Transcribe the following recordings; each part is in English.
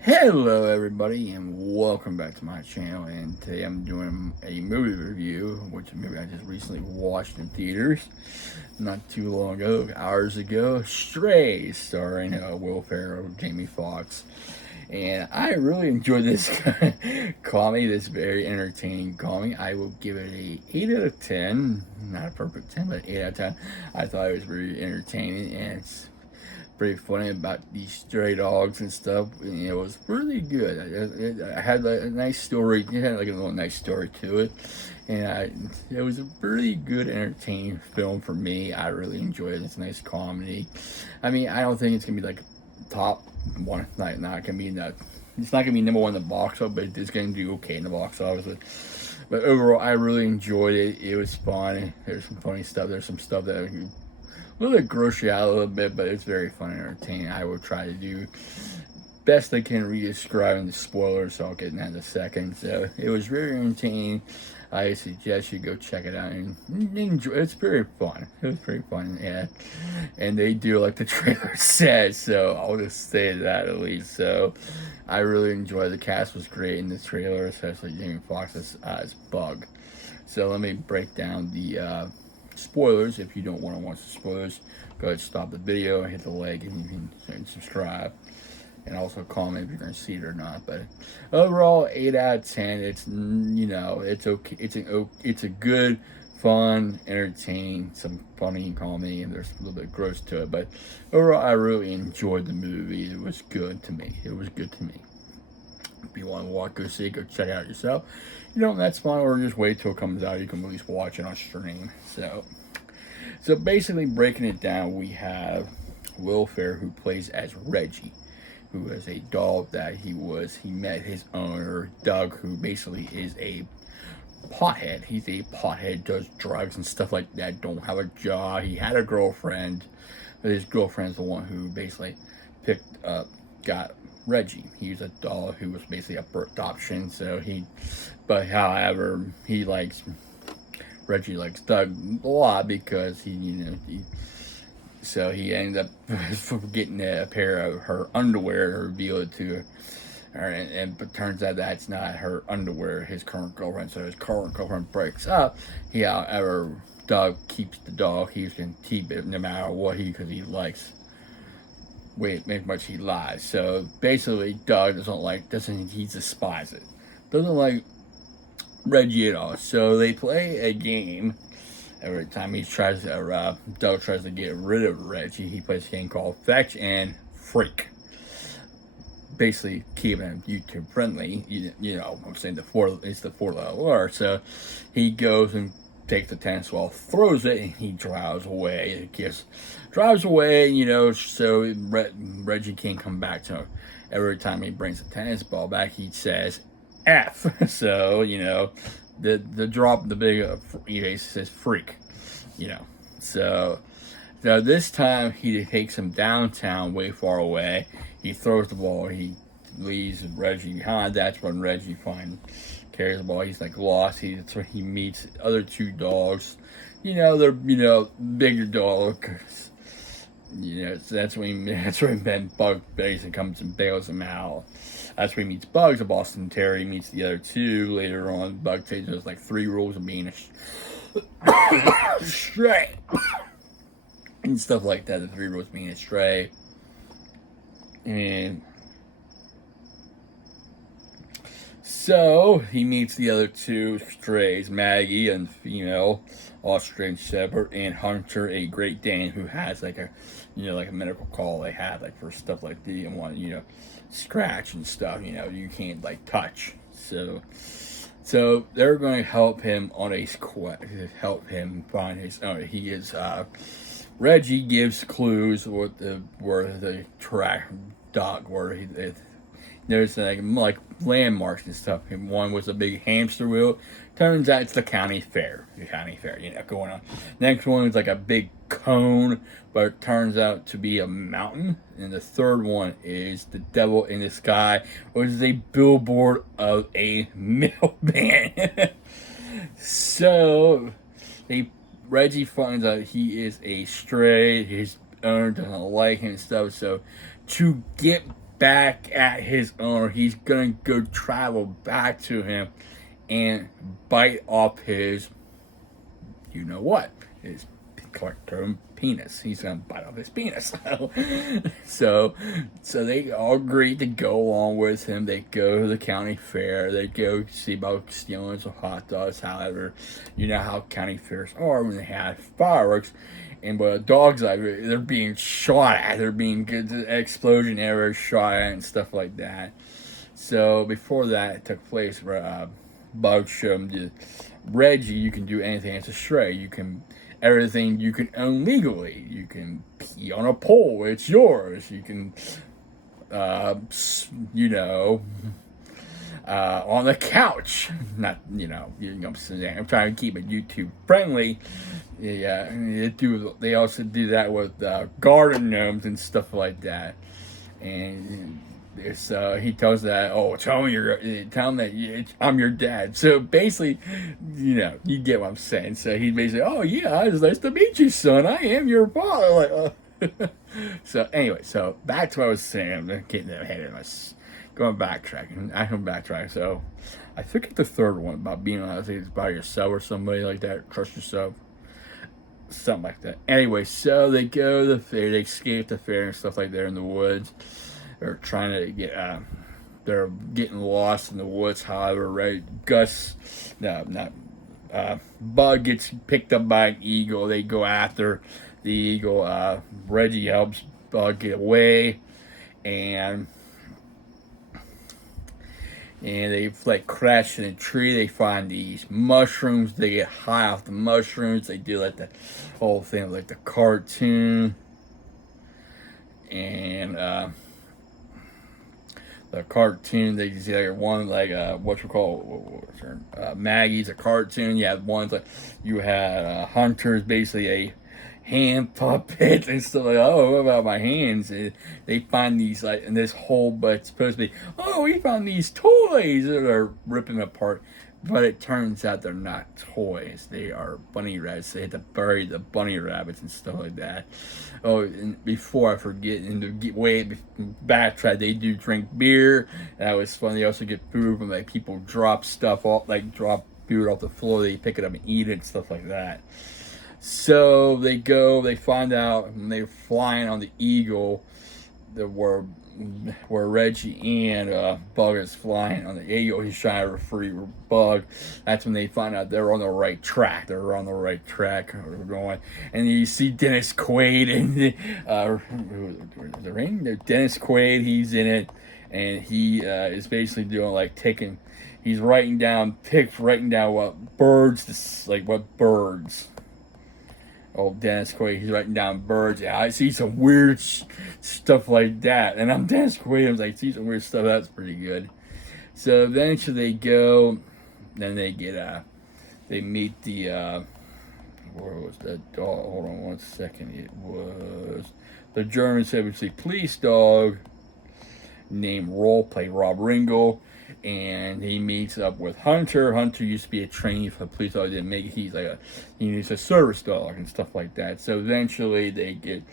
Hello everybody and welcome back to my channel, and today I'm doing a movie review, which is a movie I just recently watched in theaters not too long ago, hours ago. Stray, starring Will Ferrell, Jamie Foxx. And I really enjoyed this comedy, this very entertaining comedy. I will give it a 8 out of 10. Not a perfect 10, but 8 out of 10. I thought it was very entertaining, and it's pretty funny about these stray dogs and stuff. And it was really good. I had a nice story. It had like a little nice story to it, and it was a really good, entertaining film for me. I really enjoyed it. It's a nice comedy. I mean, I don't think it's gonna be like top one. Not gonna be that. It's not gonna be number one in the box office, but it's gonna do okay in the box office. But overall, I really enjoyed it. It was fun. There's some funny stuff. There's some stuff that a little bit gross you out a little bit, but it's very fun and entertaining. I will try to do best I can re-describing the spoilers, so I'll get in that in a second. So it was very entertaining. I suggest you go check it out and enjoy. It's very fun. It was pretty fun, yeah. And they do like the trailer says, so I'll just say that at least. So I really enjoyed. The cast was great in the trailer, especially Jamie Foxx as Bug. So let me break down the spoilers. If you don't want to watch the spoilers, go ahead and stop the video, hit the like, and you can subscribe, and also comment if you're going to see it or not. But overall, 8 out of 10. It's it's okay. It's a good, fun, entertaining, some funny comedy, and there's a little bit gross to it. But overall, I really enjoyed the movie. It was good to me. It was good to me. If you want to go see it, go check it out yourself. That's fine, or just wait till it comes out. You can at least watch it on stream. So basically, breaking it down, we have Will Ferrell, who plays as Reggie, who is a dog that he met his owner, Doug, who basically is a pothead. He's a pothead, does drugs and stuff like that, don't have a job. He had a girlfriend, but his girlfriend's the one who basically got Reggie. He was a dog who was basically up for adoption. However, Reggie likes Doug a lot because he ended up getting a pair of her underwear to reveal it to her, but turns out that's not her underwear, his current girlfriend. So his current girlfriend breaks up. However, Doug keeps the dog. He's gonna keep it no matter what because he likes much he lies. So basically, Doug he despises it. Doesn't like Reggie at all. So they play a game. Every time Doug tries to get rid of Reggie, he plays a game called Fetch and Freak. Basically, keeping him YouTube friendly. I'm saying it's the 4-letter word. So he goes and takes the tennis ball, throws it, and he drives away. Drives away, so Reggie can't come back to him. Every time he brings the tennis ball back, he says F. So, the drop, the big, he says freak, So this time he takes him downtown, way far away. He throws the ball, he leaves Reggie behind. That's when Reggie carries the ball. He's like lost. He meets other two dogs. They're bigger dogs. So that's when Bug basically comes and bails him out. That's when he meets Bugs. A Boston Terrier meets the other two. Later on, Bug tells us like 3 rules of being a stray and stuff like that. The 3 rules of being a stray. And so he meets the other 2 strays, Maggie, and female Austrian Shepherd, and Hunter, a Great Dane, who has like a medical call they have for stuff like the one, scratch and stuff, you can't touch. So they're going to help him on a quest, help him find his owner. He is Reggie gives clues where the track dog there's like landmarks and stuff. And one was a big hamster wheel. Turns out it's the county fair. Going on. Next one is like a big cone, but it turns out to be a mountain. And the third one is the devil in the sky, which is a billboard of a milkman. So Reggie finds out he is a stray. His owner doesn't like him and stuff. So to get back at his owner, he's gonna go travel back to him and bite off his, you know what, his cartoon penis. He's gonna bite off his penis. so they all agree to go along with him. They go to the county fair. They go see about stealing some hot dogs. However, you know how county fairs are when they have fireworks. And but dogs, like, they're being shot at. They're being good explosion arrows shot at and stuff like that. So before that took place, Bug showed him Reggie, you can do anything as a stray. You can everything you can own legally. You can pee on a pole, it's yours. You can, you know, on the couch. Not, you know, I'm trying to keep it YouTube friendly. Yeah, they also do that with garden gnomes and stuff like that. And he tells that, oh, tell him that I'm your dad. So basically, you know, you get what I'm saying. So he basically, oh yeah, it's nice to meet you, son. I am your father. Like, so anyway, so back to what I was saying. I'm getting ahead of myself. Going backtracking. I can backtrack. So I forget the third one about being, I think it's by yourself or somebody like that. Trust yourself. Something like that. Anyway, so they go to the fair. They escape the fair and stuff like that in the woods. They're trying to get, they're getting lost in the woods. However, Bug gets picked up by an eagle. They go after the eagle. Reggie helps Bug get away, and they like crash in a tree. They find these mushrooms. They get high off the mushrooms. They do like the whole thing, like the cartoon, and the cartoon. They see like one like Maggie's a cartoon. You have ones like you had Hunter's basically a hand puppet and stuff like, oh, what about my hands? And they find these like in this hole, but it's supposed to be, oh, we found these toys that are ripping apart. But it turns out they're not toys. They are bunny rabbits. They had to bury the bunny rabbits and stuff like that. Oh, and before I forget, and to way backtrack, they do drink beer. That was fun. They also get food from like people drop stuff off, like drop food off the floor. They pick it up and eat it and stuff like that. So they go. They find out, and they're flying on the eagle. Where Reggie and Bug is flying on the eagle. He's trying to free Bug. That's when they find out they're on the right track. They're on the right track. We're going, and you see Dennis Quaid and the ring. Dennis Quaid. He's in it, and he is basically doing like taking. He's writing down what birds. Old Dennis Quaid, he's writing down birds. Yeah, I see some weird stuff like that. And I'm Dennis Quaid, I see some weird stuff. That's pretty good. So eventually they go, then they meet the, where was that dog? Hold on one second. It was the German 70 police dog named Roleplay Rob Ringo. And he meets up with Hunter. Hunter used to be a trainee for the police dog. Didn't make it. He's a service dog and stuff like that. So eventually they get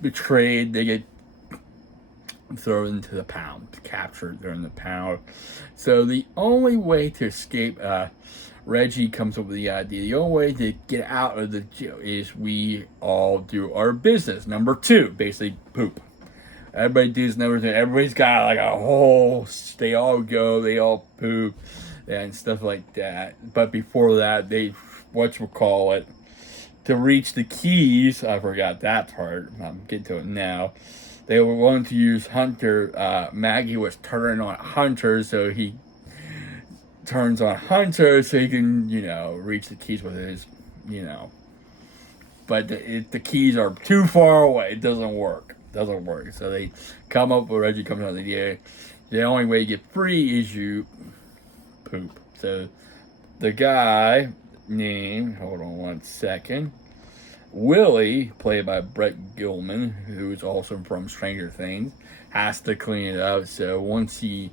betrayed. They get thrown into the pound, captured during the pound. So the only way to escape, Reggie comes up with the idea. The only way to get out of the jail is we all do our business. Number 2, basically poop. Everybody does everything. Everybody's got like a whole. They all go. They all poop and stuff like that. But before that, they to reach the keys. I forgot that part. I'm getting to it now. They were wanting to use Hunter. Maggie was turning on Hunter, so he turns on Hunter so he can, reach the keys with his, But the keys are too far away. It doesn't work. So they come up with Reggie comes out of the air. The only way you get free is you poop. So the guy named, hold on one second, Willie, played by Brett Gilman, who is also from Stranger Things, has to clean it up. So once he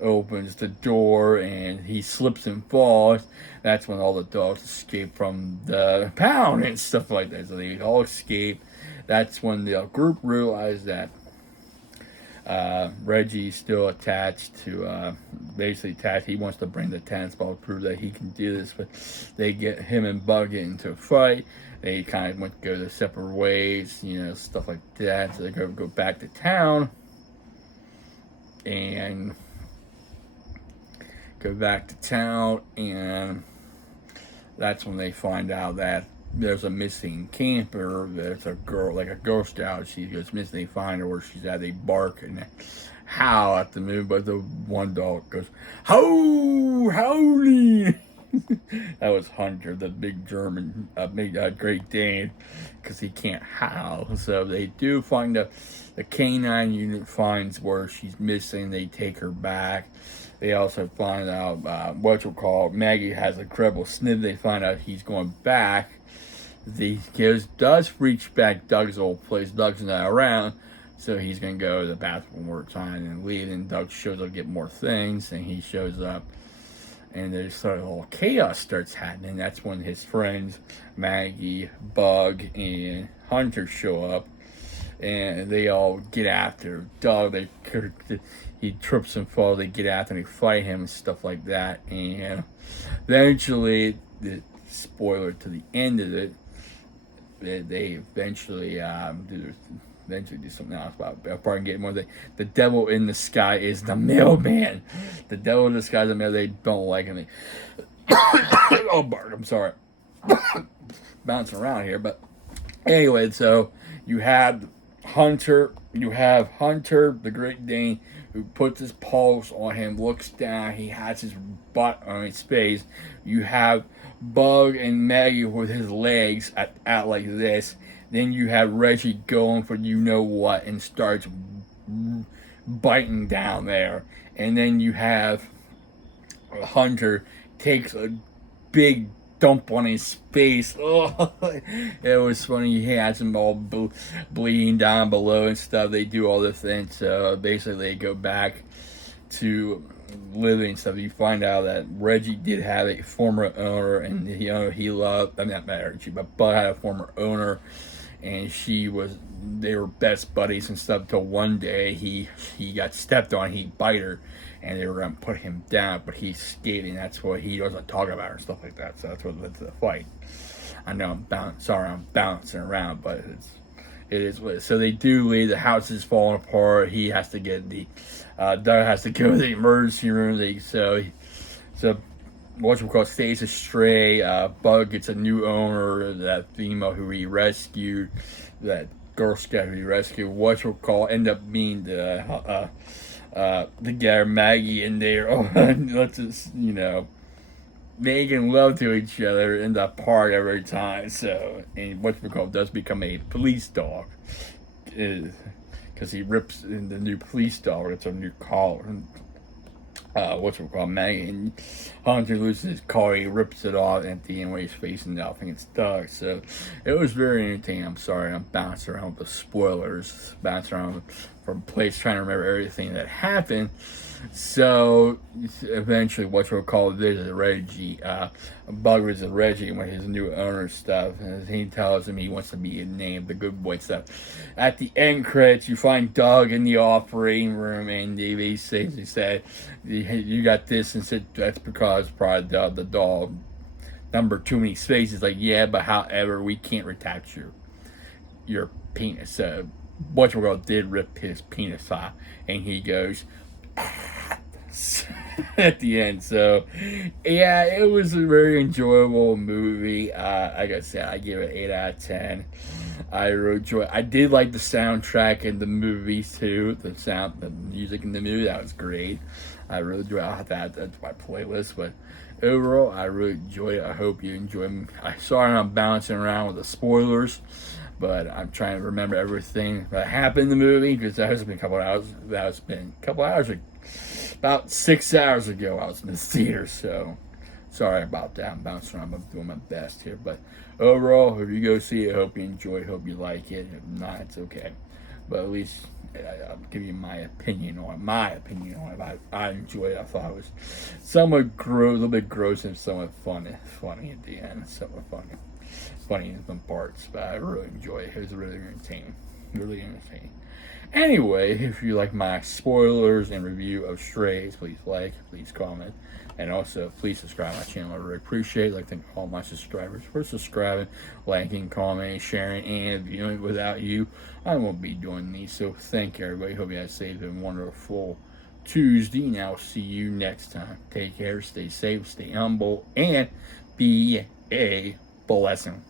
opens the door and he slips and falls, that's when all the dogs escape from the pound and stuff like that. So they all escape. that's when the group realized that Reggie's still attached to, basically attached. He wants to bring the tennis ball to prove that he can do this, but they get him and Bug get into a fight. They kind of went to go their separate ways, stuff like that. So they go back to town and that's when they find out that there's a missing camper. There's a girl, like a Girl Scout. She goes missing. They find her where she's at. They bark and howl at the moon, but the one dog goes, "Ho, howling." That was Hunter, the big German, Great Dane, because he can't howl. So they do find the canine unit finds where she's missing. They take her back. They also find out Maggie has a incredible sniff. They find out he's going back. Does reach back Doug's old place. Doug's not around, so he's gonna go to the bathroom one more time and leave. And Doug shows up to get more things, and he shows up, and there's sort of a little chaos starts happening. That's when his friends Maggie, Bug, and Hunter show up, and they all get after Doug. He trips and falls. They get after and they fight him and stuff like that. And eventually, the spoiler to the end of it, they eventually do something else about it. I'll probably get more. The devil in the sky is the mailman. The devil in the sky is the mailman. They don't like him. Oh, Bart, I'm sorry. Bouncing around here, but anyway, so you have Hunter, the Great Dane, who puts his paws on him, looks down, he has his butt on his face. You have Bug and Maggie with his legs out like this. Then you have Reggie going for you-know-what and starts biting down there. And then you have Hunter takes a big dump on his face. Oh, it was funny. He has him all bleeding down below and stuff. They do all the things. So basically, they go back to living and stuff. You find out that Reggie did have a former owner, and he loved. I'm not Reggie, but Bud had a former owner, and they were best buddies and stuff. Till one day he got stepped on. He bite her, and they were gonna put him down, but he's skating. That's what he doesn't talk about and stuff like that. So that's what led to the fight. I know I'm bouncing around, but it is what it is. So they do leave. The house is falling apart. He has to get Doug has to go to the emergency room. So stays astray. Bug gets a new owner. That female who he rescued, that Girl Scout who he rescued. End up being the guy Maggie and they let's just making love to each other in the park every time. So, and does become a police dog, because he rips in the new police dog. It's a new collar. Maggie and Hunter loses his collar. He rips it off, and at the end when he's facing out, I think it's Doug. So it was very entertaining. I'm sorry, I'm bouncing around with the spoilers, bouncing around from place trying to remember everything that happened. So eventually, there's a Reggie. Bug is a Reggie with his new owner stuff, and he tells him he wants to be named the good boy stuff. At the end credits, you find Doug in the operating room, and he said, "You got this," and said that's because probably the dog number too many spaces. Like, yeah, but however, we can't attach your penis. Did rip his penis off, and he goes at the end. So yeah, it was a very enjoyable movie. Like I said, I give it 8 out of 10. I really enjoy. I did like the soundtrack in the movies too. The music in the movie, that was great. I really enjoy that. That's my playlist. But overall, I really enjoy it. I hope you enjoy me. Sorry I'm bouncing around with the spoilers, but I'm trying to remember everything that happened in the movie, because that has been a couple hours. About 6 hours ago, I was in the theater. So sorry about that. I'm bouncing around. I'm doing my best here, but overall, if you go see it, hope you enjoy it. Hope you like it. If not, it's okay. But at least I'll give you my opinion on it. I enjoyed it. I thought it was somewhat gross, a little bit gross, and somewhat funny at the end. Somewhat funny. funny in some parts, but I really enjoy it. It was really entertaining. Really entertaining. Anyway, if you like my spoilers and review of Strays, please like, please comment, and also please subscribe to my channel. I really appreciate it. I'd like to thank all my subscribers for subscribing, liking, commenting, sharing, and viewing. Without you, I won't be doing these. So thank you, everybody. Hope you have a safe and wonderful Tuesday, and I'll see you next time. Take care, stay safe, stay humble, and be a blessing.